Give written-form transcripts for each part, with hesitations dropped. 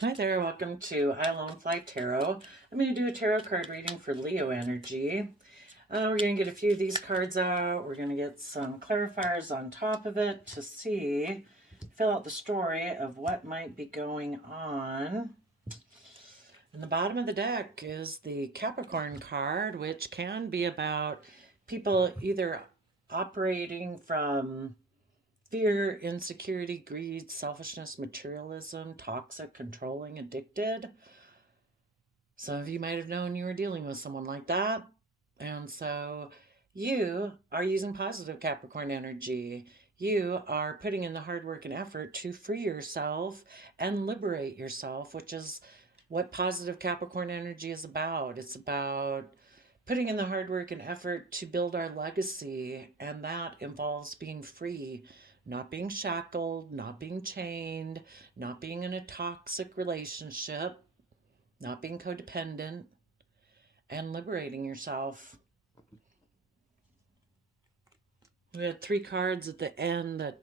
Hi there, welcome to I Alone Fly Tarot. I'm going to do a tarot card reading for Leo energy. We're going to get a few of these cards out. We're going to get some clarifiers on top of it to see, fill out the story of what might be going on. And the bottom of the deck is the Capricorn card, which can be about people either operating from fear, insecurity, greed, selfishness, materialism, toxic, controlling, addicted. Some of you might have known you were dealing with someone like that. And so you are using positive Capricorn energy. You are putting in the hard work and effort to free yourself and liberate yourself, which is what positive Capricorn energy is about. It's about putting in the hard work and effort to build our legacy, and that involves being free, not being shackled, not being chained, not being in a toxic relationship, not being codependent, and liberating yourself. We had 3 cards at the end that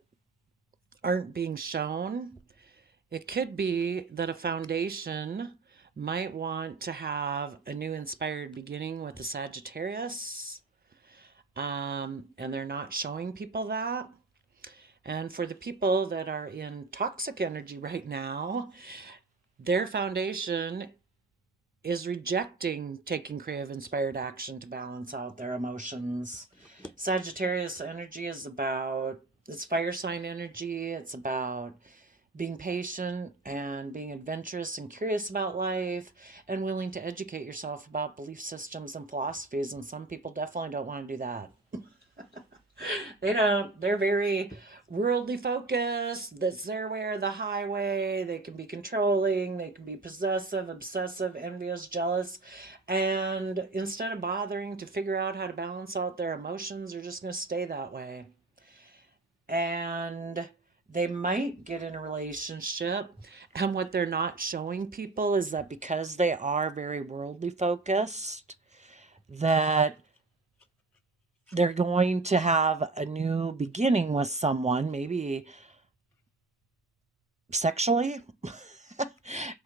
aren't being shown. It could be that a foundation might want to have a new inspired beginning with the Sagittarius, and they're not showing people that. And for the people that are in toxic energy right now, their foundation is rejecting taking creative inspired action to balance out their emotions. Sagittarius energy is about, it's fire sign energy. It's about being patient and being adventurous and curious about life and willing to educate yourself about belief systems and philosophies. And some people definitely don't want to do that. They don't. They're very worldly focused. That's their way or the highway. They can be controlling. They can be possessive, obsessive, envious, jealous. And instead of bothering to figure out how to balance out their emotions, they're just going to stay that way. And they might get in a relationship. And what they're not showing people is that because they are very worldly focused, that they're going to have a new beginning with someone, maybe sexually,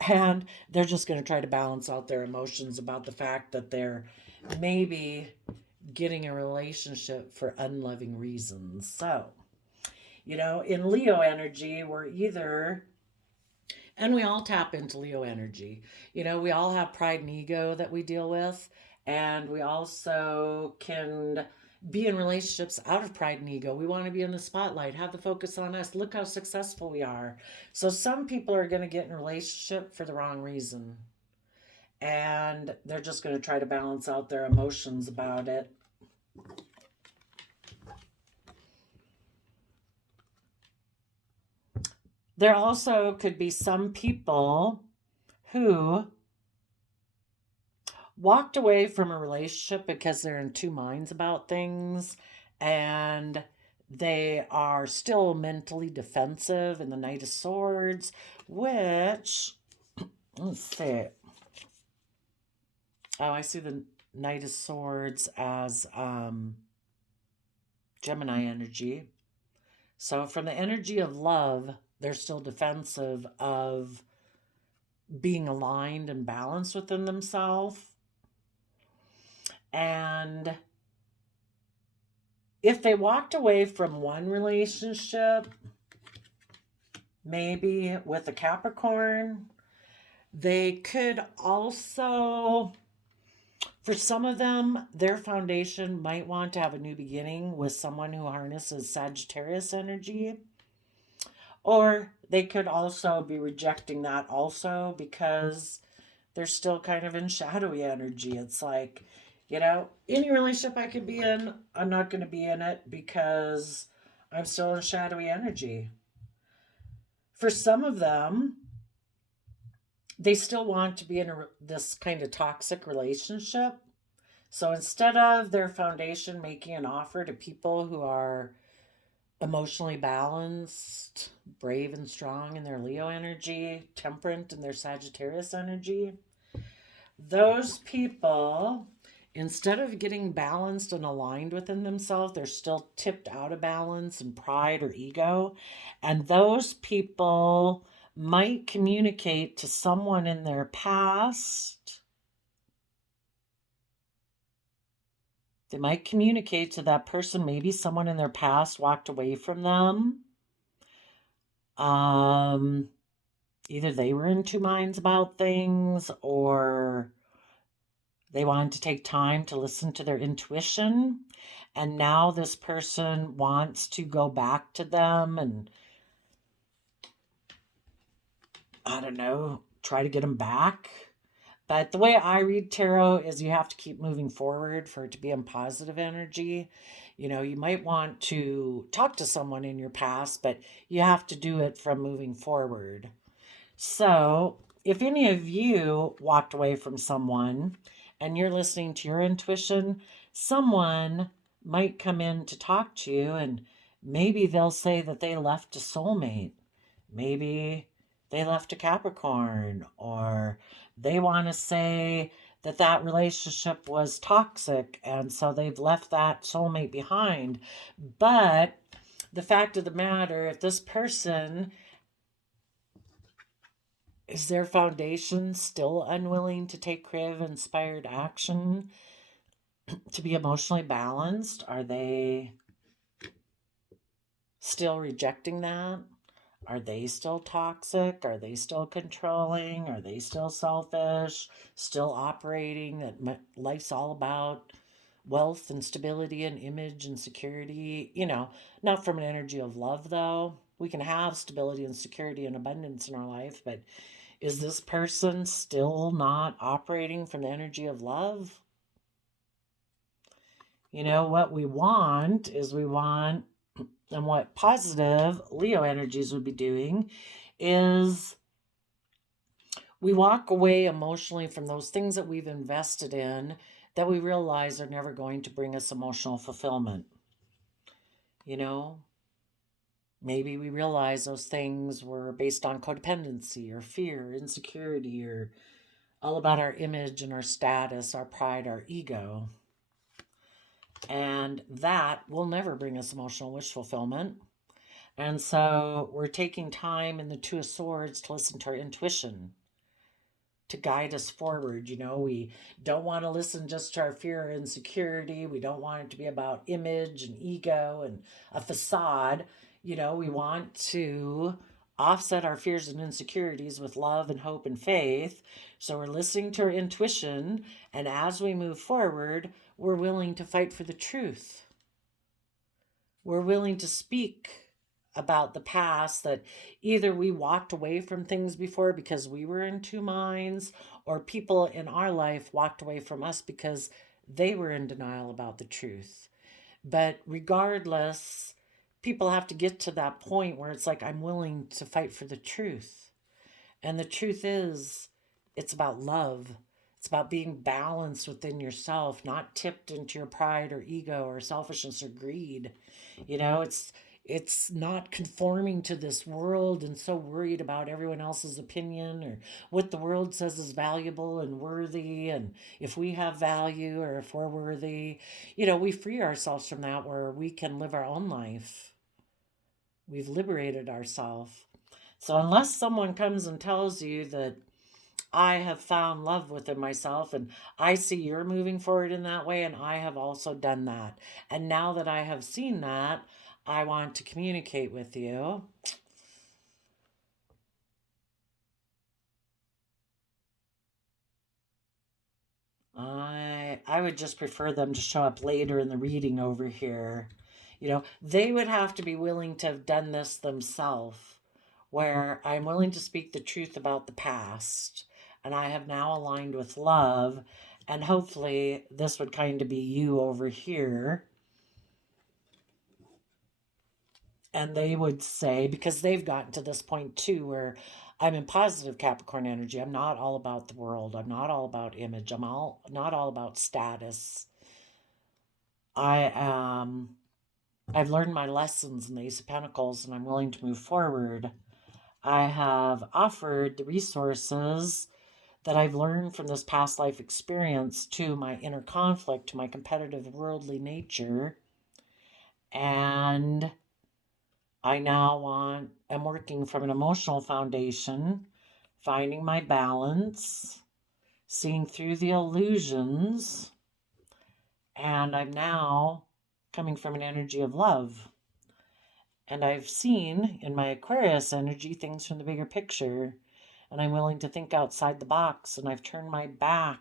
and they're just going to try to balance out their emotions about the fact that they're maybe getting a relationship for unloving reasons. So, in Leo energy, we're either, and we all tap into Leo energy. We all have pride and ego that we deal with, and we also can be in relationships out of pride and ego. We want to be in the spotlight, have the focus on us, look how successful we are. So some people are going to get in a relationship for the wrong reason, and they're just going to try to balance out their emotions about it. There also could be some people who walked away from a relationship because they're in two minds about things, and they are still mentally defensive in the Knight of Swords, which, let's see. Oh, I see the Knight of Swords as Gemini energy. So from the energy of love, they're still defensive of being aligned and balanced within themselves. And if they walked away from one relationship, maybe with a Capricorn, they could also, for some of them, their foundation might want to have a new beginning with someone who harnesses Sagittarius energy. Or they could also be rejecting that also because they're still kind of in shadowy energy. It's like, any relationship I could be in, I'm not going to be in it because I'm still in shadowy energy. For some of them, they still want to be in this kind of toxic relationship. So instead of their foundation making an offer to people who are emotionally balanced, brave and strong in their Leo energy, temperate in their Sagittarius energy, those people, instead of getting balanced and aligned within themselves, they're still tipped out of balance and pride or ego. And those people might communicate to someone in their past. They might communicate to that person. Maybe someone in their past walked away from them. Either they were in two minds about things, or they wanted to take time to listen to their intuition. And now this person wants to go back to them and, I don't know, try to get them back. But the way I read tarot is you have to keep moving forward for it to be in positive energy. You know, you might want to talk to someone in your past, but you have to do it from moving forward. So if any of you walked away from someone and you're listening to your intuition, someone might come in to talk to you, and maybe they'll say that they left a soulmate. Maybe they left a Capricorn, or they want to say that that relationship was toxic, and so they've left that soulmate behind. But the fact of the matter, if this person, is their foundation still unwilling to take creative, inspired action to be emotionally balanced? Are they still rejecting that? Are they still toxic? Are they still controlling? Are they still selfish? Still operating that life's all about wealth and stability and image and security? You know, not from an energy of love, though. We can have stability and security and abundance in our life, but is this person still not operating from the energy of love? You know, what we want is and what positive Leo energies would be doing is we walk away emotionally from those things that we've invested in that we realize are never going to bring us emotional fulfillment. You know, maybe we realize those things were based on codependency or fear, insecurity, or all about our image and our status, our pride, our ego. And that will never bring us emotional wish fulfillment. And so we're taking time in the Two of Swords to listen to our intuition, to guide us forward. You know, we don't want to listen just to our fear or insecurity. We don't want it to be about image and ego and a facade. You know, we want to offset our fears and insecurities with love and hope and faith. So we're listening to our intuition, and as we move forward, we're willing to fight for the truth. We're willing to speak about the past, that either we walked away from things before because we were in two minds, or people in our life walked away from us because they were in denial about the truth. But regardless, people have to get to that point where it's like, I'm willing to fight for the truth. And the truth is, it's about love. It's about being balanced within yourself, not tipped into your pride or ego or selfishness or greed. You know, it's not conforming to this world and so worried about everyone else's opinion or what the world says is valuable and worthy, and if we have value or if we're worthy. You know, we free ourselves from that, where we can live our own life. We've liberated ourselves. So unless someone comes and tells you that I have found love within myself, and I see you're moving forward in that way, and I have also done that. And now that I have seen that, I want to communicate with you. I would just prefer them to show up later in the reading over here. You know, they would have to be willing to have done this themselves, where I'm willing to speak the truth about the past, and I have now aligned with love, and hopefully this would kind of be you over here. And they would say, because they've gotten to this point too, where I'm in positive Capricorn energy. I'm not all about the world. I'm not all about image. Not all about status. I am. I've learned my lessons in the Ace of Pentacles, and I'm willing to move forward. I have offered the resources that I've learned from this past life experience to my inner conflict, to my competitive worldly nature, and I'm working from an emotional foundation, finding my balance, seeing through the illusions, and I'm now coming from an energy of love. And I've seen in my Aquarius energy things from the bigger picture, and I'm willing to think outside the box, and I've turned my back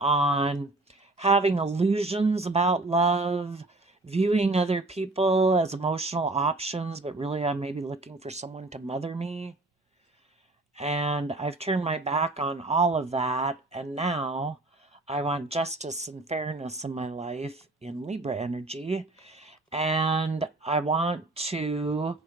on having illusions about love, viewing other people as emotional options, but really I'm maybe looking for someone to mother me. And I've turned my back on all of that, and now I want justice and fairness in my life in Libra energy. And I want to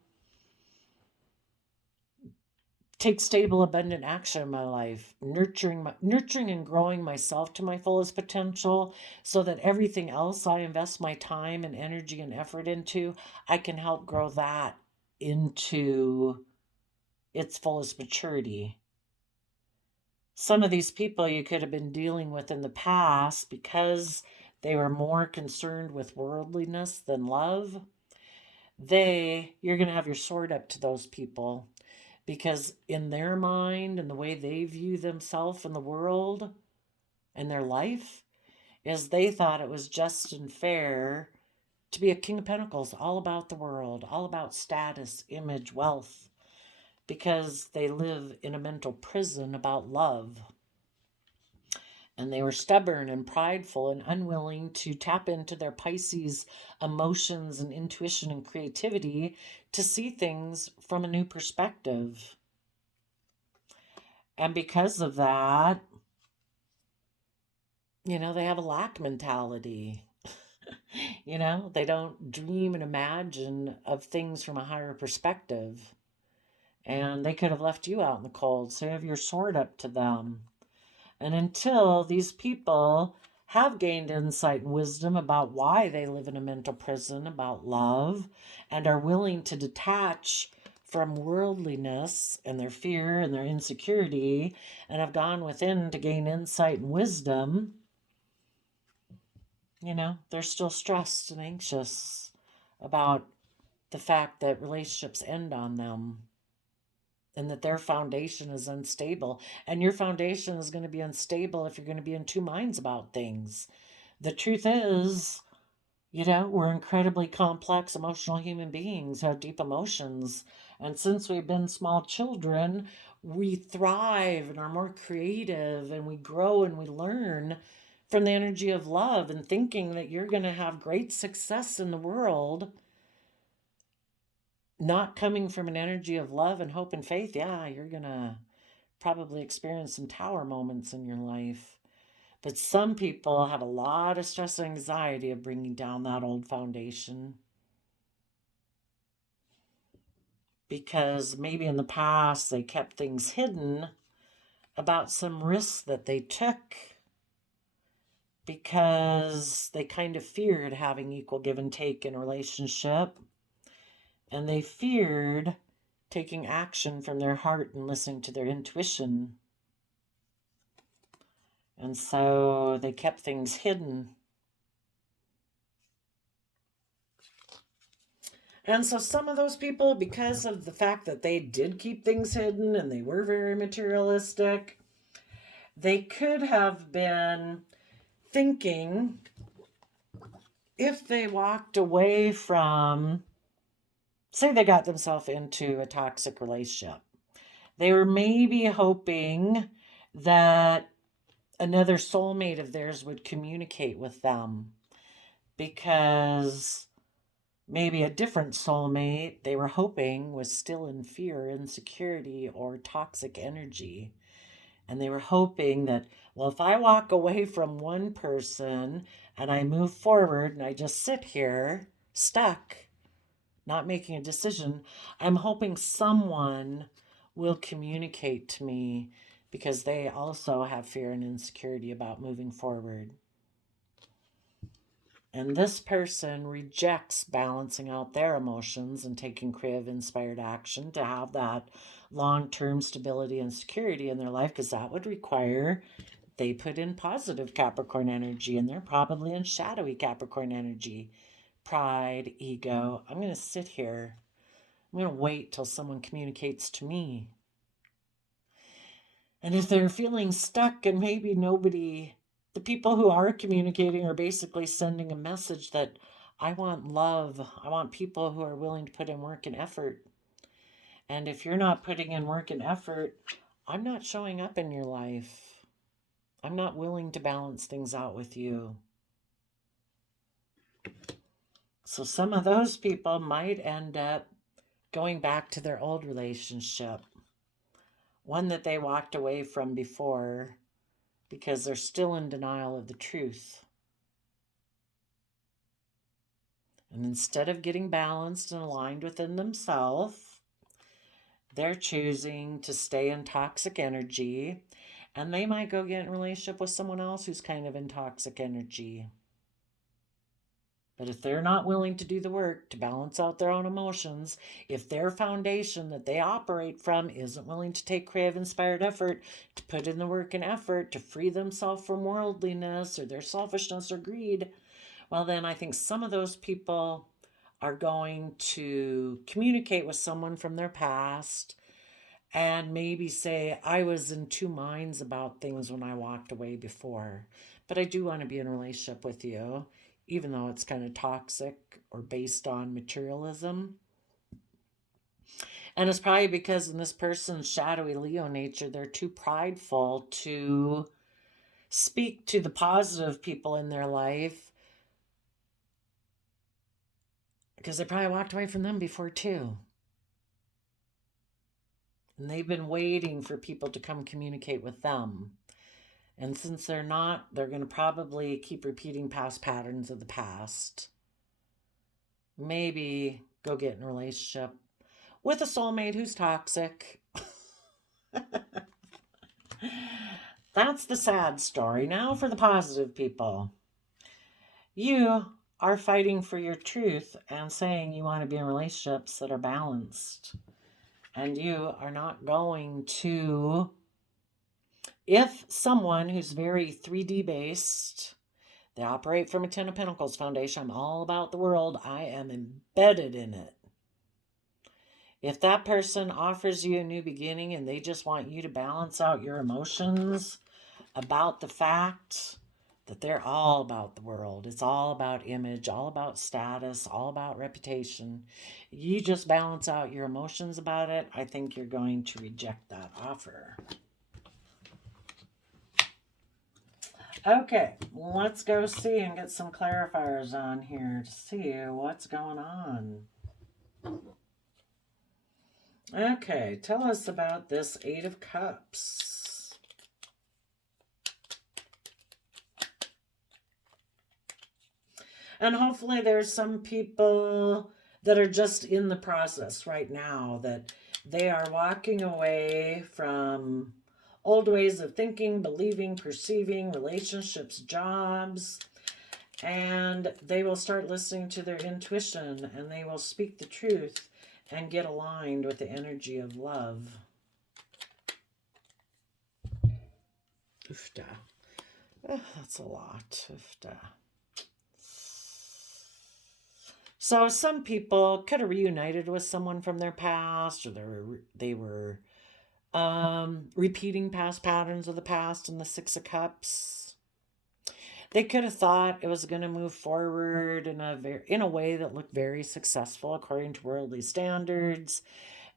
take stable, abundant action in my life, nurturing and growing myself to my fullest potential, so that everything else I invest my time and energy and effort into, I can help grow that into its fullest maturity. Some of these people you could have been dealing with in the past because they were more concerned with worldliness than love. You're going to have your sword up to those people, because in their mind and the way they view themselves in the world and their life is they thought it was just and fair to be a King of Pentacles, all about the world, all about status, image, wealth, because they live in a mental prison about love. And they were stubborn and prideful and unwilling to tap into their Pisces emotions and intuition and creativity to see things from a new perspective. And because of that, they have a lack mentality. They don't dream and imagine of things from a higher perspective. And they could have left you out in the cold. So you have your sword up to them. And until these people have gained insight and wisdom about why they live in a mental prison, about love, and are willing to detach from worldliness and their fear and their insecurity, and have gone within to gain insight and wisdom, they're still stressed and anxious about the fact that relationships end on them and that their foundation is unstable. And your foundation is going to be unstable if you're going to be in two minds about things. The truth is, we're incredibly complex, emotional human beings who have deep emotions. And since we've been small children, we thrive and are more creative, and we grow and we learn from the energy of love, and thinking that you're going to have great success in the world, not coming from an energy of love and hope and faith, you're going to probably experience some tower moments in your life. But some people have a lot of stress and anxiety of bringing down that old foundation, because maybe in the past they kept things hidden about some risks that they took, because they kind of feared having equal give and take in a relationship, and they feared taking action from their heart and listening to their intuition. And so they kept things hidden. And so some of those people, because of the fact that they did keep things hidden and they were very materialistic, they could have been thinking, if they walked away from, say they got themselves into a toxic relationship, they were maybe hoping that another soulmate of theirs would communicate with them, because maybe a different soulmate they were hoping was still in fear, insecurity, or toxic energy. And they were hoping that, well, if I walk away from one person and I move forward and I just sit here stuck, not making a decision, I'm hoping someone will communicate to me, because they also have fear and insecurity about moving forward. And this person rejects balancing out their emotions and taking creative, inspired action to have that long-term stability and security in their life, because that would require they put in positive Capricorn energy, and they're probably in shadowy Capricorn energy. Pride, ego. I'm going to sit here I'm going to wait till someone communicates to me. And if they're feeling stuck and maybe nobody, the people who are communicating are basically sending a message that I want love. I want people who are willing to put in work and effort. And if you're not putting in work and effort, I'm not showing up in your life. I'm not willing to balance things out with you. So some of those people might end up going back to their old relationship, one that they walked away from before because they're still in denial of the truth. And instead of getting balanced and aligned within themselves, they're choosing to stay in toxic energy, and they might go get in a relationship with someone else who's kind of in toxic energy. But if they're not willing to do the work to balance out their own emotions, if their foundation that they operate from isn't willing to take creative, inspired effort to put in the work and effort to free themselves from worldliness or their selfishness or greed, well, then I think some of those people are going to communicate with someone from their past and maybe say, I was in two minds about things when I walked away before, but I do want to be in a relationship with you, even though it's kind of toxic or based on materialism. And it's probably because in this person's shadowy Leo nature, they're too prideful to speak to the positive people in their life, because they probably walked away from them before too. And they've been waiting for people to come communicate with them. And since they're not, they're going to probably keep repeating past patterns of the past. Maybe go get in a relationship with a soulmate who's toxic. That's the sad story. Now for the positive people. You are fighting for your truth and saying you want to be in relationships that are balanced. And you are not going to, if someone who's very 3D based, they operate from a Ten of Pentacles foundation, I'm all about the world, I am embedded in it. If that person offers you a new beginning and they just want you to balance out your emotions about the fact that they're all about the world, it's all about image, all about status, all about reputation, you just balance out your emotions about it, I think you're going to reject that offer. Okay, let's go see and get some clarifiers on here to see what's going on. Okay, tell us about this Eight of Cups. And hopefully there's some people that are just in the process right now, that they are walking away from old ways of thinking, believing, perceiving, relationships, jobs, and they will start listening to their intuition, and they will speak the truth and get aligned with the energy of love. Oofda. Oh, that's a lot. Oofda. So some people could have reunited with someone from their past, or they were repeating past patterns of the past in the Six of Cups. They could have thought it was going to move forward in a way that looked very successful according to worldly standards,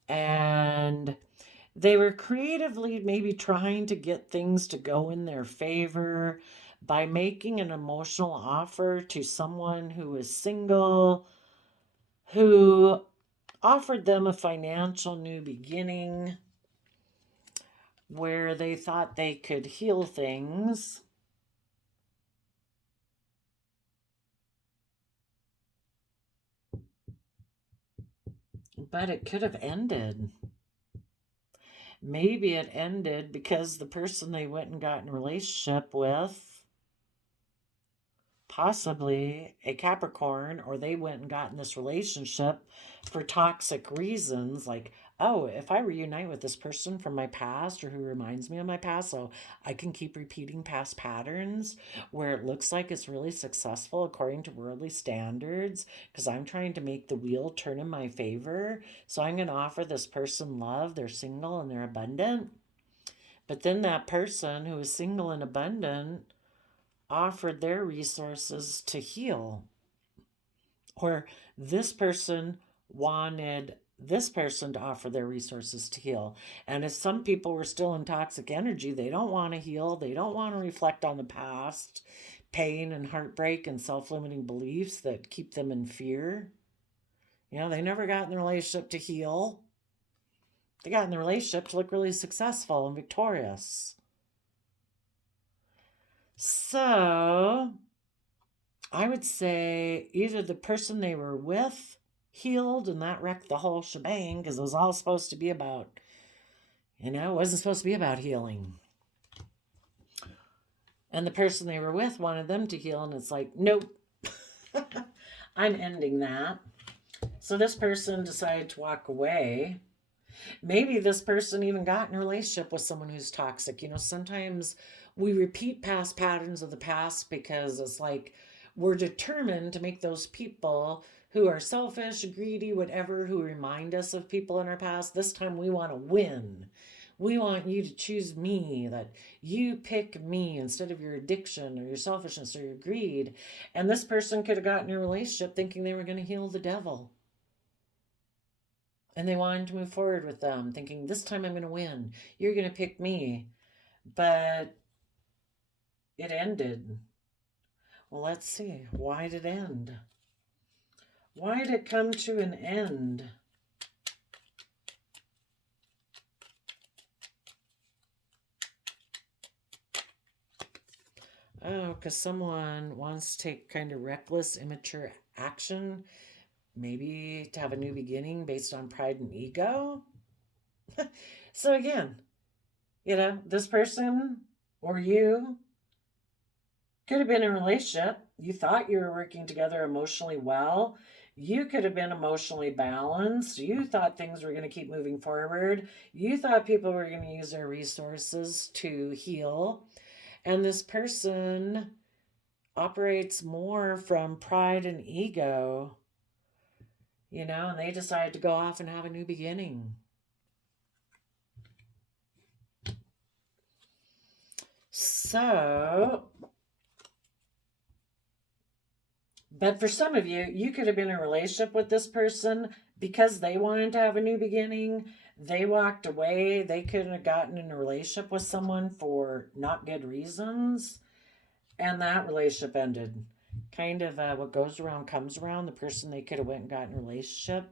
and they were creatively maybe trying to get things to go in their favor by making an emotional offer to someone who was single, who offered them a financial new beginning where they thought they could heal things. But it could have ended. Maybe it ended because the person they went and got in a relationship with, possibly a Capricorn, or they went and got in this relationship for toxic reasons, like oh, if I reunite with this person from my past or who reminds me of my past, so I can keep repeating past patterns where it looks like it's really successful according to worldly standards, because I'm trying to make the wheel turn in my favor. So I'm going to offer this person love. They're single and they're abundant. But then that person who is single and abundant offered their resources to heal, or this person wanted this person to offer their resources to heal. And if some people were still in toxic energy, they don't want to heal, they don't want to reflect on the past pain and heartbreak and self-limiting beliefs that keep them in fear. They never got in the relationship to heal. They got in the relationship to look really successful and victorious. So I would say either the person they were with healed and that wrecked the whole shebang, because it was all supposed to be about, it wasn't supposed to be about healing. And the person they were with wanted them to heal, and it's like, nope, I'm ending that. So this person decided to walk away. Maybe this person even got in a relationship with someone who's toxic. Sometimes we repeat past patterns of the past because it's like we're determined to make those people who are selfish, greedy, whatever, who remind us of people in our past. This time we want to win. We want you to choose me, that you pick me instead of your addiction or your selfishness or your greed. And this person could have gotten in a relationship thinking they were going to heal the devil. And they wanted to move forward with them, thinking, this time I'm going to win. You're going to pick me. But it ended. Well, let's see. Why did it end? Why did it come to an end? Oh, because someone wants to take kind of reckless, immature action, maybe to have a new beginning based on pride and ego. So again, this person or you could have been in a relationship. You thought you were working together emotionally well. You could have been emotionally balanced. You thought things were going to keep moving forward. You thought people were going to use their resources to heal. And this person operates more from pride and ego, and they decided to go off and have a new beginning. So, but for some of you, you could have been in a relationship with this person because they wanted to have a new beginning. They walked away. They couldn't have gotten in a relationship with someone for not good reasons. And that relationship ended. Kind of what goes around comes around. The person they could have went and gotten a relationship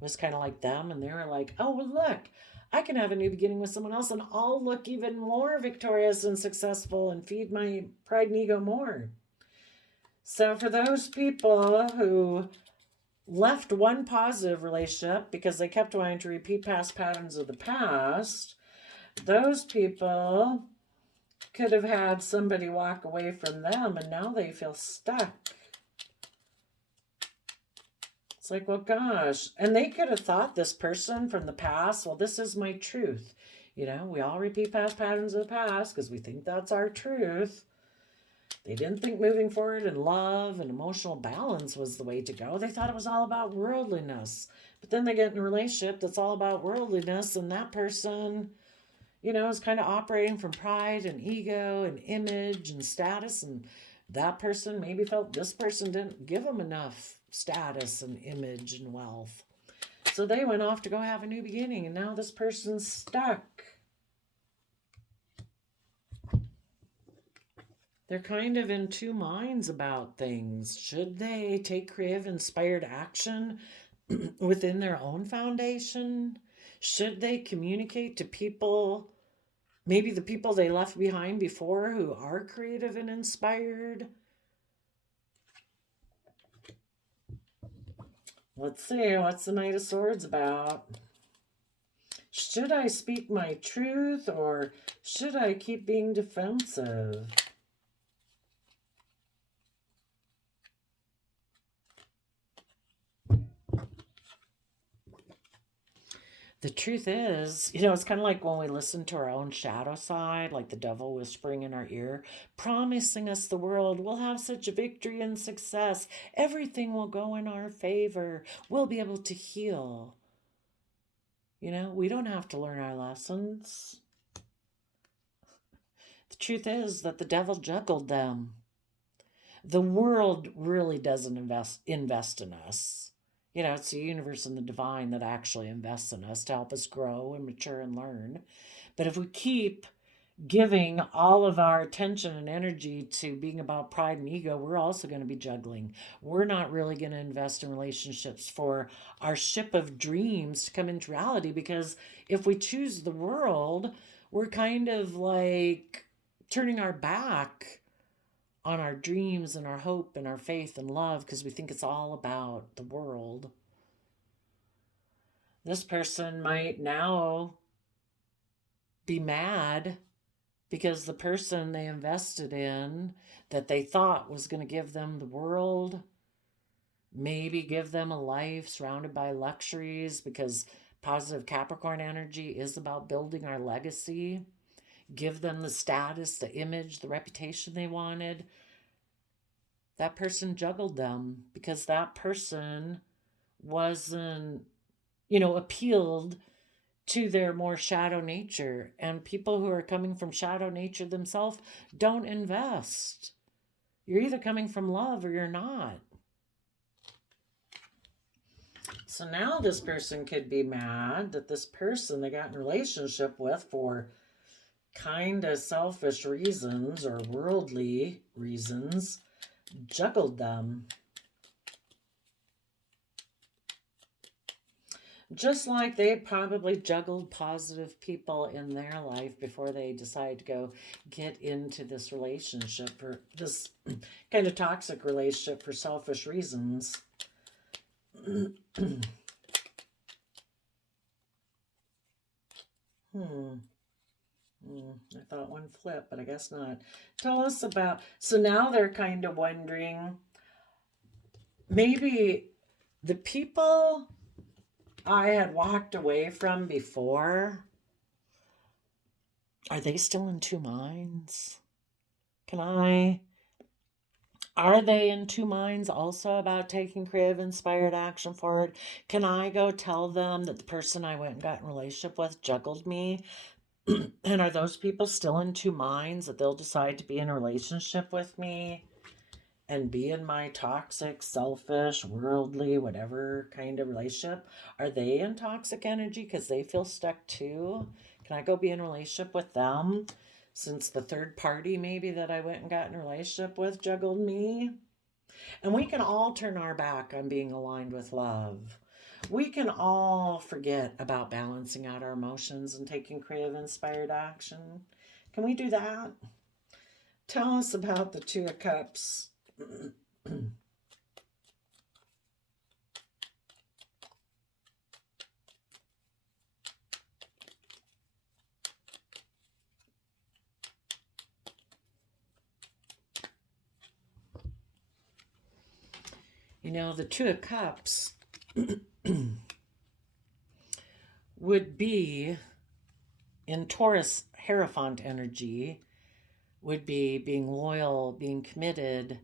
was kind of like them. And they were like, oh, well, look, I can have a new beginning with someone else and I'll look even more victorious and successful and feed my pride and ego more. So for those people who left one positive relationship because they kept wanting to repeat past patterns of the past, those people could have had somebody walk away from them and now they feel stuck. It's like, well, gosh. And they could have thought, this person from the past, well, this is my truth. We all repeat past patterns of the past because we think that's our truth. They didn't think moving forward in love and emotional balance was the way to go. They thought it was all about worldliness. But then they get in a relationship that's all about worldliness, and that person, is kind of operating from pride and ego and image and status. And that person maybe felt this person didn't give them enough status and image and wealth. So they went off to go have a new beginning, and now this person's stuck. They're kind of in two minds about things. Should they take creative, inspired action within their own foundation? Should they communicate to people, maybe the people they left behind before who are creative and inspired? Let's see, what's the Knight of Swords about? Should I speak my truth or should I keep being defensive? The truth is, it's kind of like when we listen to our own shadow side, like the devil whispering in our ear, promising us the world. We'll have such a victory and success. Everything will go in our favor. We'll be able to heal. We don't have to learn our lessons. The truth is that the devil juggled them. The world really doesn't invest in us. It's the universe and the divine that actually invests in us to help us grow and mature and learn. But if we keep giving all of our attention and energy to being about pride and ego, we're also going to be juggling. We're not really going to invest in relationships for our ship of dreams to come into reality, because if we choose the world, we're kind of like turning our back on our dreams and our hope and our faith and love, because we think it's all about the world. This person might now be mad because the person they invested in, that they thought was going to give them the world, maybe give them a life surrounded by luxuries, because positive Capricorn energy is about building our legacy, give them the status, the image, the reputation they wanted. That person juggled them because that person wasn't, appealed to their more shadow nature. And people who are coming from shadow nature themselves don't invest. You're either coming from love or you're not. So now this person could be mad that this person they got in a relationship with for kind of selfish reasons or worldly reasons juggled them. Just like they probably juggled positive people in their life before they decide to go get into this relationship, for this kind of toxic relationship for selfish reasons. I thought one flip, but I guess not. Tell us about, so now they're kind of wondering, maybe the people I had walked away from before, are they still in two minds? Are they in two minds also about taking creative, inspired action forward? Can I go tell them that the person I went and got in a relationship with juggled me? And are those people still in two minds that they'll decide to be in a relationship with me and be in my toxic, selfish, worldly, whatever kind of relationship? Are they in toxic energy because they feel stuck too? Can I go be in a relationship with them, since the third party maybe that I went and got in a relationship with juggled me? And we can all turn our back on being aligned with love. We can all forget about balancing out our emotions and taking creative, inspired action. Can we do that? Tell us about the Two of Cups. The Two of Cups would be, in Taurus Hierophant energy, would be being loyal, being committed,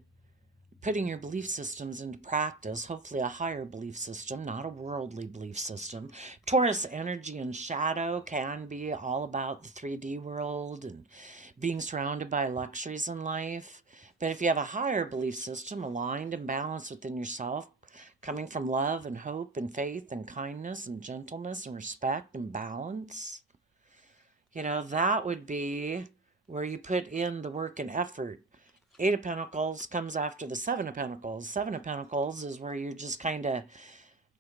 putting your belief systems into practice, hopefully a higher belief system, not a worldly belief system. Taurus energy and shadow can be all about the 3D world and being surrounded by luxuries in life. But if you have a higher belief system aligned and balanced within yourself, coming from love and hope and faith and kindness and gentleness and respect and balance, that would be where you put in the work and effort. Eight of Pentacles comes after the Seven of Pentacles. Seven of Pentacles is where you're just kind of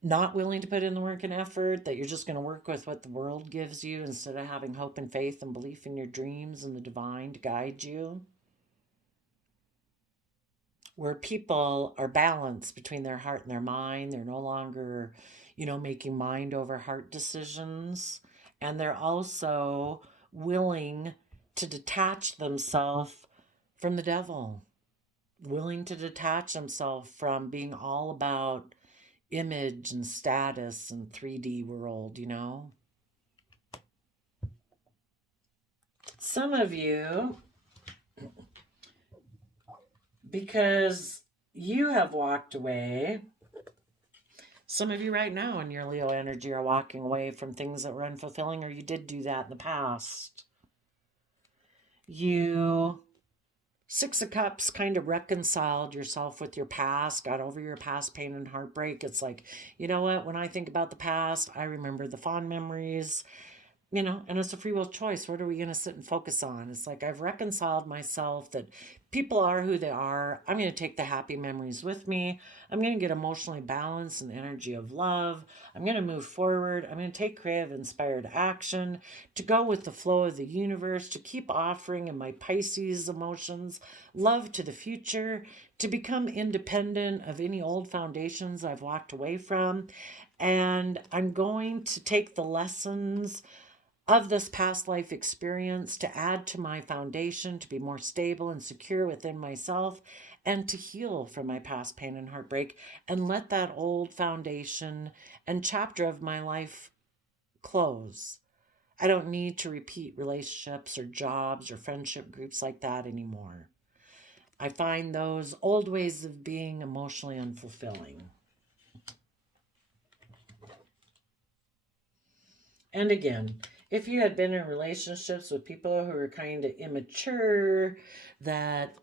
not willing to put in the work and effort, that you're just going to work with what the world gives you instead of having hope and faith and belief in your dreams and the divine to guide you. Where people are balanced between their heart and their mind. They're no longer, making mind over heart decisions. And they're also willing to detach themselves from the devil, willing to detach themselves from being all about image and status and 3D world, Some of you, because you have walked away, some of you right now in your Leo energy are walking away from things that were unfulfilling, or you did do that in the past. You, Six of Cups, kind of reconciled yourself with your past, got over your past pain and heartbreak. It's like, you know what? When I think about the past, I remember the fond memories. And it's a free will choice. What are we going to sit and focus on? It's like I've reconciled myself that people are who they are. I'm going to take the happy memories with me. I'm going to get emotionally balanced in the energy of love. I'm going to move forward. I'm going to take creative, inspired action to go with the flow of the universe, to keep offering in my Pisces emotions love to the future, to become independent of any old foundations I've walked away from. And I'm going to take the lessons of this past life experience to add to my foundation, to be more stable and secure within myself, and to heal from my past pain and heartbreak, and let that old foundation and chapter of my life close. I don't need to repeat relationships or jobs or friendship groups like that anymore. I find those old ways of being emotionally unfulfilling. And again, if you had been in relationships with people who were kind of immature, that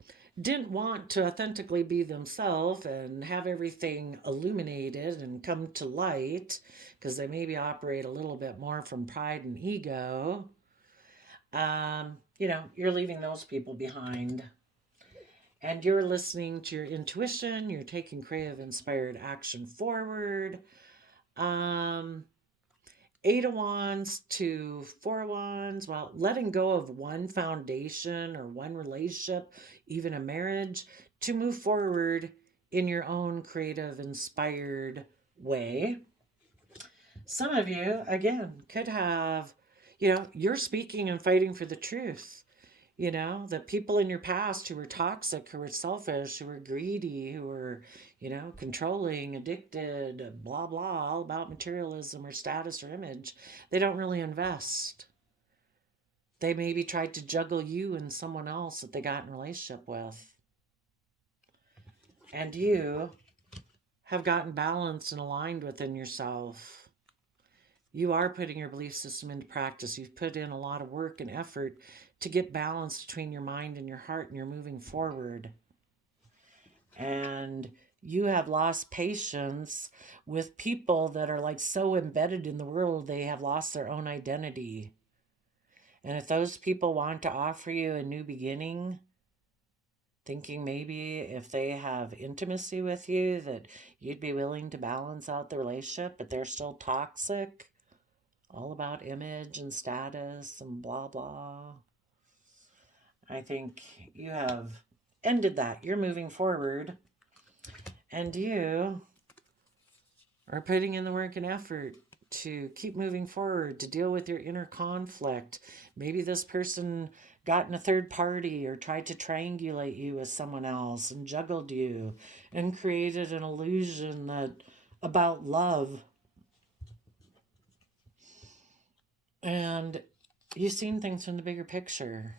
didn't want to authentically be themselves and have everything illuminated and come to light, because they maybe operate a little bit more from pride and ego, you're leaving those people behind. And you're listening to your intuition, you're taking creative, inspired action forward. Eight of Wands to Four of Wands. Well, letting go of one foundation or one relationship, even a marriage, to move forward in your own creative, inspired way. Some of you, again, could have, you're speaking and fighting for the truth. The people in your past who were toxic, who were selfish, who were greedy, who were, controlling, addicted, blah, blah, all about materialism or status or image, they don't really invest. They maybe tried to juggle you and someone else that they got in a relationship with. And you have gotten balanced and aligned within yourself. You are putting your belief system into practice. You've put in a lot of work and effort to get balance between your mind and your heart, and you're moving forward. And you have lost patience with people that are like so embedded in the world, they have lost their own identity. And if those people want to offer you a new beginning, thinking maybe if they have intimacy with you that you'd be willing to balance out the relationship, but they're still toxic, all about image and status and blah, blah. I think you have ended that. You're moving forward. And you are putting in the work and effort to keep moving forward, to deal with your inner conflict. Maybe this person got in a third party or tried to triangulate you with someone else and juggled you and created an illusion about love. And you've seen things from the bigger picture.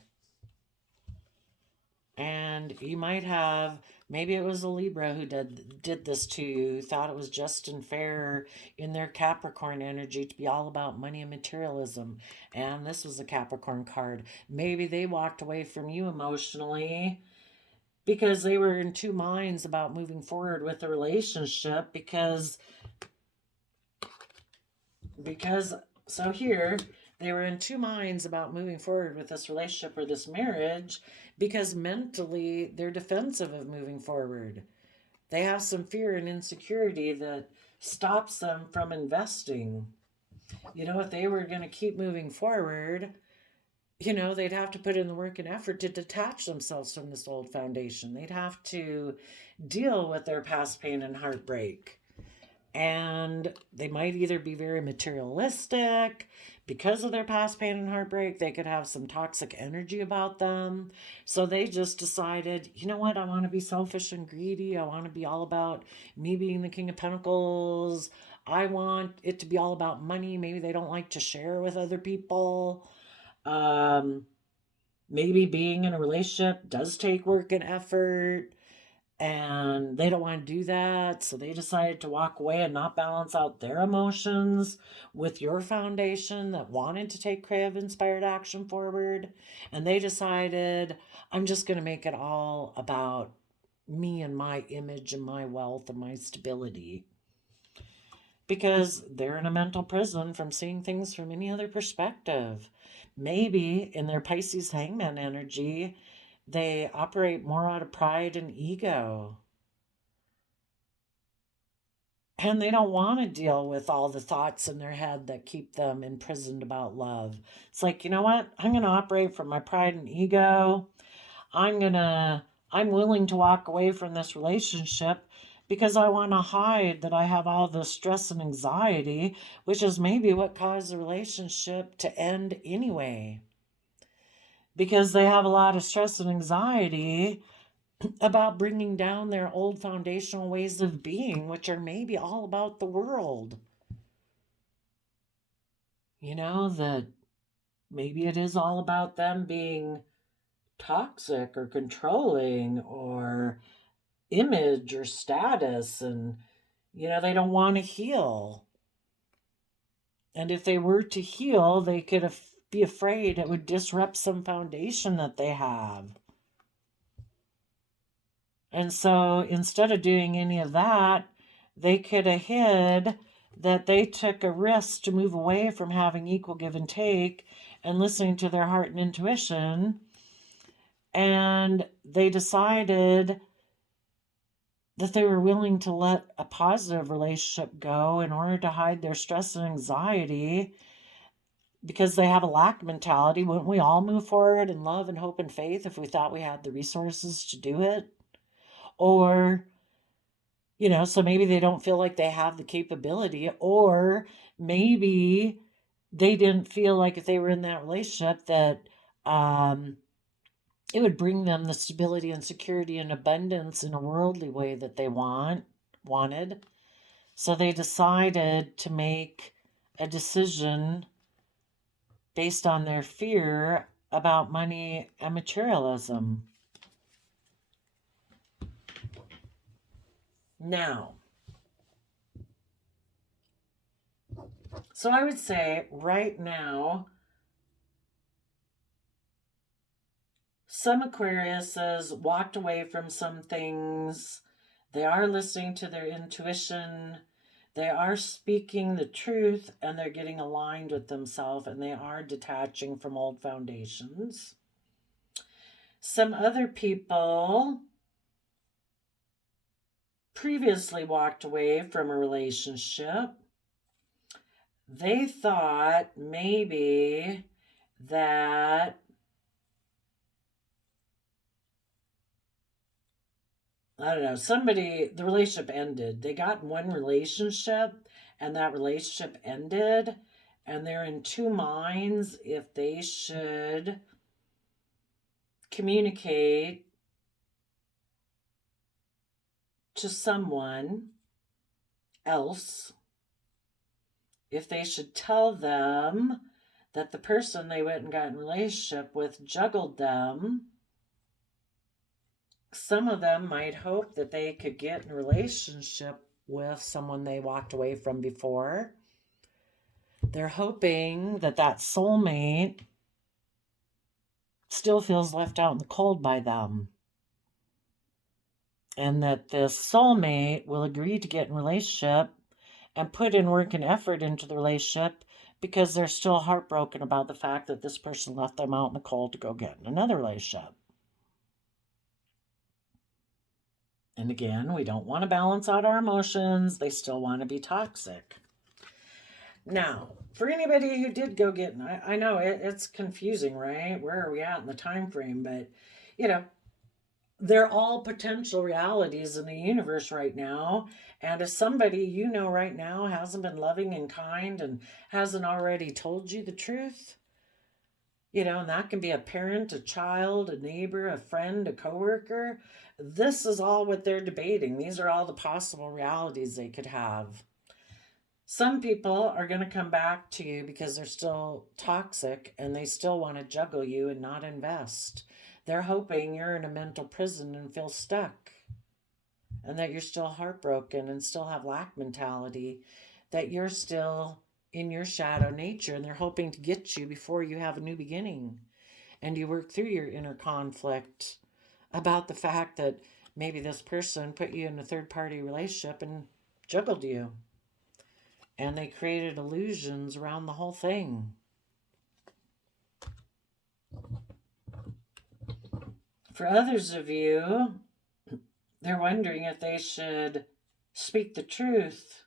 And you might have, maybe it was a Libra who did this to you, thought it was just and fair in their Capricorn energy to be all about money and materialism. And this was a Capricorn card. Maybe they walked away from you emotionally because they were in two minds about moving forward with the relationship because so here they were in two minds about moving forward with this relationship or this marriage because mentally they're defensive of moving forward. They have some fear and insecurity that stops them from investing. If they were going to keep moving forward, they'd have to put in the work and effort to detach themselves from this old foundation. They'd have to deal with their past pain and heartbreak. And they might either be very materialistic because of their past pain and heartbreak. They could have some toxic energy about them. So they just decided, you know what? I want to be selfish and greedy. I want to be all about me being the King of Pentacles. I want it to be all about money. Maybe they don't like to share with other people. maybe being in a relationship does take work and effort, and they don't want to do that, so they decided to walk away and not balance out their emotions with your foundation that wanted to take creative inspired action forward, and they decided, I'm just going to make it all about me and my image and my wealth and my stability, because they're in a mental prison from seeing things from any other perspective. Maybe in their Pisces hangman energy, they operate more out of pride and ego. And they don't want to deal with all the thoughts in their head that keep them imprisoned about love. It's like, you know what? I'm going to operate from my pride and ego. I'm willing to walk away from this relationship because I want to hide that I have all the stress and anxiety, which is maybe what caused the relationship to end anyway. Because they have a lot of stress and anxiety about bringing down their old foundational ways of being, which are maybe all about the world. You know, that maybe it is all about them being toxic or controlling or image or status, and they don't want to heal. And if they were to heal, they could be afraid it would disrupt some foundation that they have. And so instead of doing any of that, they could have hid that they took a risk to move away from having equal give and take and listening to their heart and intuition. And they decided that they were willing to let a positive relationship go in order to hide their stress and anxiety, because they have a lack mentality. Wouldn't we all move forward in love and hope and faith if we thought we had the resources to do it? Or, so maybe they don't feel like they have the capability, or maybe they didn't feel like if they were in that relationship that it would bring them the stability and security and abundance in a worldly way that they wanted. So they decided to make a decision based on their fear about money and materialism. Now, so I would say right now, some Aquariuses walked away from some things. They are listening to their intuition. They are speaking the truth, and they're getting aligned with themselves, and they are detaching from old foundations. Some other people previously walked away from a relationship. They thought maybe that I don't know, the relationship ended. They got in one relationship and that relationship ended, and they're in two minds if they should communicate to someone else, if they should tell them that the person they went and got in a relationship with juggled them. Some of them might hope that they could get in a relationship with someone they walked away from before. They're hoping that that soulmate still feels left out in the cold by them, and that this soulmate will agree to get in a relationship and put in work and effort into the relationship because they're still heartbroken about the fact that this person left them out in the cold to go get in another relationship. And again, we don't want to balance out our emotions. They still want to be toxic. Now, for anybody who did go get, I know it's confusing, right? Where are we at in the time frame? But, they're all potential realities in the universe right now. And if somebody right now hasn't been loving and kind and hasn't already told you the truth, and that can be a parent, a child, a neighbor, a friend, a coworker. This is all what they're debating. These are all the possible realities they could have. Some people are going to come back to you because they're still toxic and they still want to juggle you and not invest. They're hoping you're in a mental prison and feel stuck, and that you're still heartbroken and still have lack mentality, that you're still in your shadow nature, and they're hoping to get you before you have a new beginning and you work through your inner conflict about the fact that maybe this person put you in a third party relationship and juggled you, and they created illusions around the whole thing. For others of you, they're wondering if they should speak the truth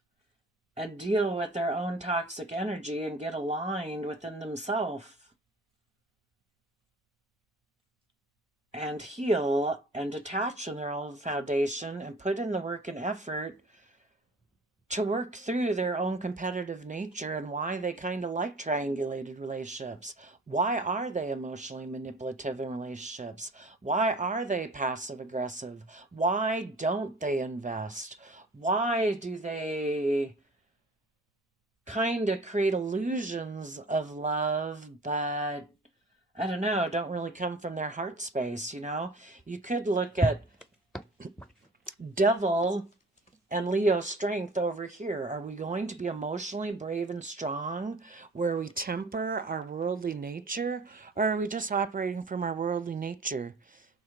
and deal with their own toxic energy and get aligned within themselves and heal and detach from their own foundation and put in the work and effort to work through their own competitive nature and why they kind of like triangulated relationships. Why are they emotionally manipulative in relationships? Why are they passive aggressive? Why don't they invest? Why do they kind of create illusions of love, but I don't know, don't really come from their heart space, you know? You could look at Devil and Leo strength over here. Are we going to be emotionally brave and strong where we temper our worldly nature? Or are we just operating from our worldly nature?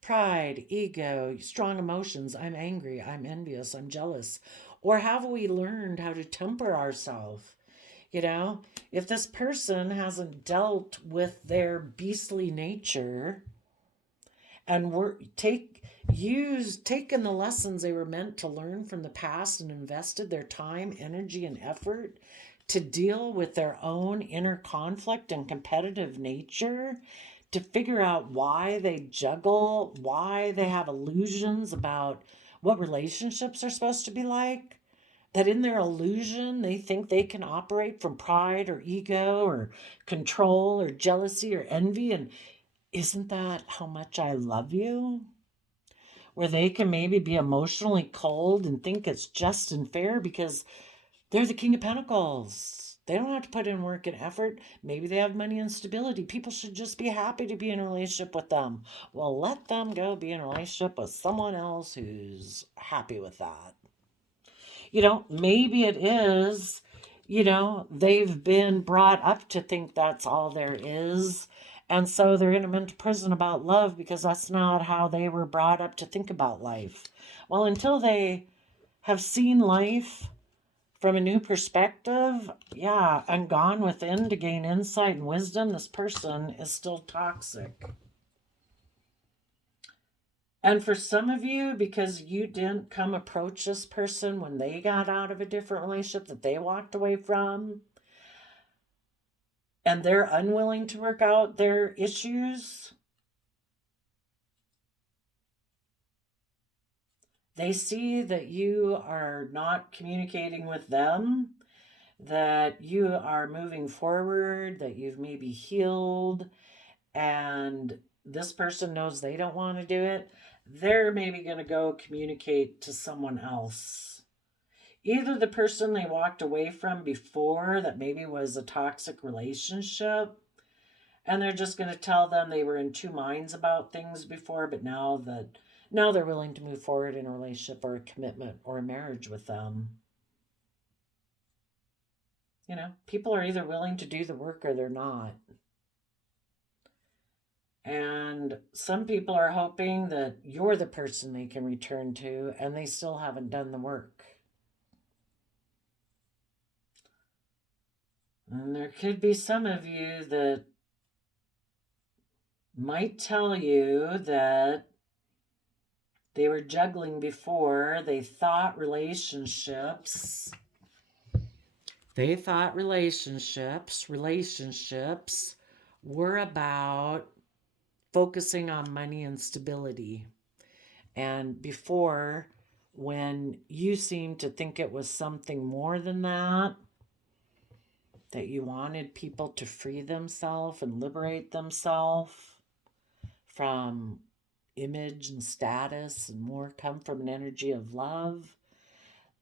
Pride, ego, strong emotions. I'm angry, I'm envious, I'm jealous. Or have we learned how to temper ourselves? You know, if this person hasn't dealt with their beastly nature and taken the lessons they were meant to learn from the past and invested their time, energy, and effort to deal with their own inner conflict and competitive nature, to figure out why they juggle, why they have illusions about what relationships are supposed to be like, that in their illusion they think they can operate from pride or ego or control or jealousy or envy, and isn't that how much I love you? Where they can maybe be emotionally cold and think it's just and fair because they're the King of Pentacles. They don't have to put in work and effort. Maybe they have money and stability. People should just be happy to be in a relationship with them. Well, let them go be in a relationship with someone else who's happy with that. You know, maybe it is, you know, they've been brought up to think that's all there is. And so they're in a mental prison about love because that's not how they were brought up to think about life. Well, until they have seen life from a new perspective, yeah, and gone within to gain insight and wisdom, this person is still toxic. And for some of you, because you didn't come approach this person when they got out of a different relationship that they walked away from, and they're unwilling to work out their issues, they see that you are not communicating with them, that you are moving forward, that you've maybe healed, and this person knows they don't want to do it. They're maybe going to go communicate to someone else. Either the person they walked away from before that maybe was a toxic relationship, and they're just going to tell them they were in two minds about things before, but now they're willing to move forward in a relationship or a commitment or a marriage with them. You know, people are either willing to do the work or they're not. And some people are hoping that you're the person they can return to, and they still haven't done the work. And there could be some of you that might tell you that they were juggling before. They thought relationships were about focusing on money and stability. And before, when you seemed to think it was something more than that you wanted people to free themselves and liberate themselves from image and status and more come from an energy of love,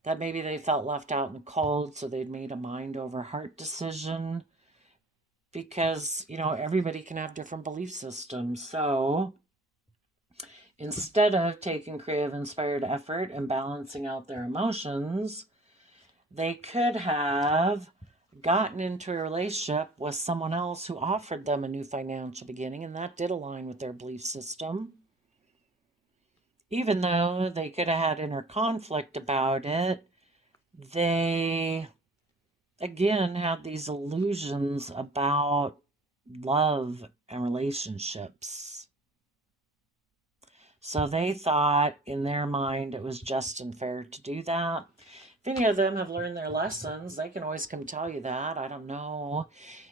that maybe they felt left out in the cold, so they'd made a mind over heart decision because, everybody can have different belief systems. So instead of taking creative, inspired effort and balancing out their emotions, they could have gotten into a relationship with someone else who offered them a new financial beginning, and that did align with their belief system. Even though they could have had inner conflict about it, they again had these illusions about love and relationships. So they thought in their mind it was just and fair to do that. If any of them have learned their lessons, they can always come tell you that. I don't know.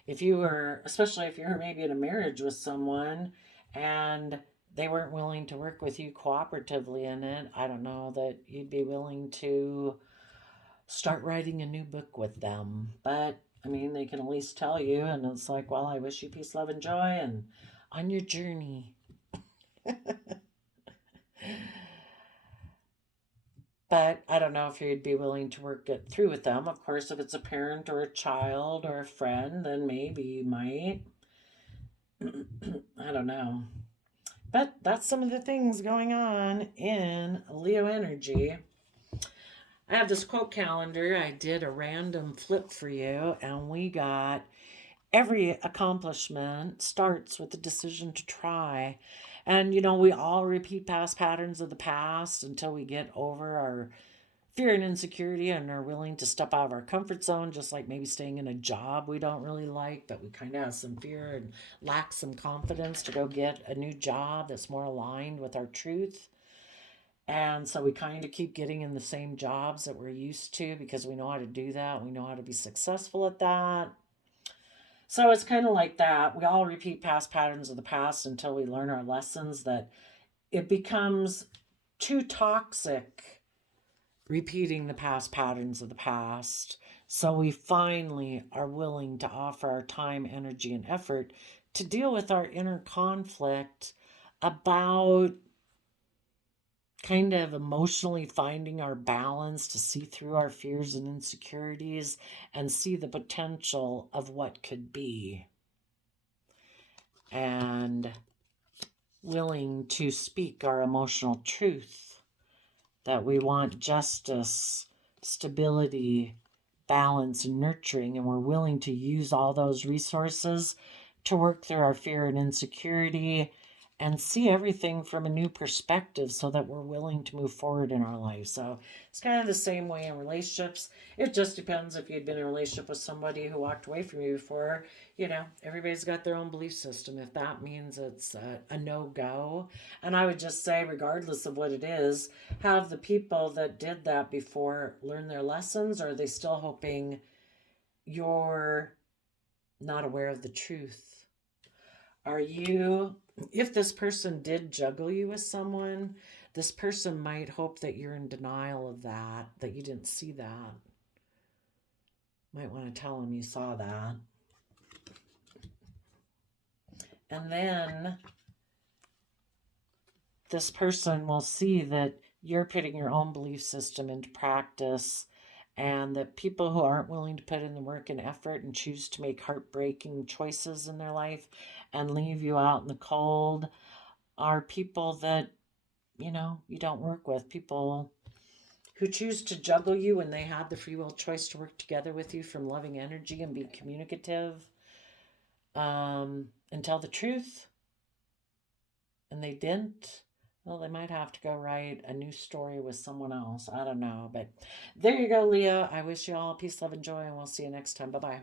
If you were, especially if you're maybe in a marriage with someone and they weren't willing to work with you cooperatively in it, I don't know that you'd be willing to start writing a new book with them. But I mean, they can at least tell you, and it's like, well, I wish you peace, love, and joy, and on your journey. But I don't know if you'd be willing to work it through with them. Of course, if it's a parent or a child or a friend, then maybe you might. I don't know. But that's some of the things going on in Leo energy. I have this quote calendar. I did a random flip for you, and we got every accomplishment starts with the decision to try. And, we all repeat past patterns of the past until we get over our fear and insecurity and are willing to step out of our comfort zone, just like maybe staying in a job we don't really like, but we kind of have some fear and lack some confidence to go get a new job that's more aligned with our truth. And so we kind of keep getting in the same jobs that we're used to because we know how to do that. We know how to be successful at that. So it's kind of like that. We all repeat past patterns of the past until we learn our lessons, that it becomes too toxic repeating the past patterns of the past. So we finally are willing to offer our time, energy, and effort to deal with our inner conflict about kind of emotionally finding our balance, to see through our fears and insecurities and see the potential of what could be, and willing to speak our emotional truth, that we want justice, stability, balance, and nurturing, and we're willing to use all those resources to work through our fear and insecurity and see everything from a new perspective so that we're willing to move forward in our life. So it's kind of the same way in relationships. It just depends if you'd been in a relationship with somebody who walked away from you before. Everybody's got their own belief system. If that means it's a no-go. And I would just say, regardless of what it is, have the people that did that before learn their lessons, or are they still hoping you're not aware of the truth? If this person did juggle you with someone, this person might hope that you're in denial of that you didn't see that. Might want to tell them you saw that. And then this person will see that you're putting your own belief system into practice, and that people who aren't willing to put in the work and effort and choose to make heartbreaking choices in their life and leave you out in the cold are people that, you don't work with. People who choose to juggle you when they had the free will choice to work together with you from loving energy and be communicative and tell the truth, and they didn't. Well, they might have to go write a new story with someone else. I don't know. But there you go, Leo. I wish you all peace, love, and joy, and we'll see you next time. Bye-bye.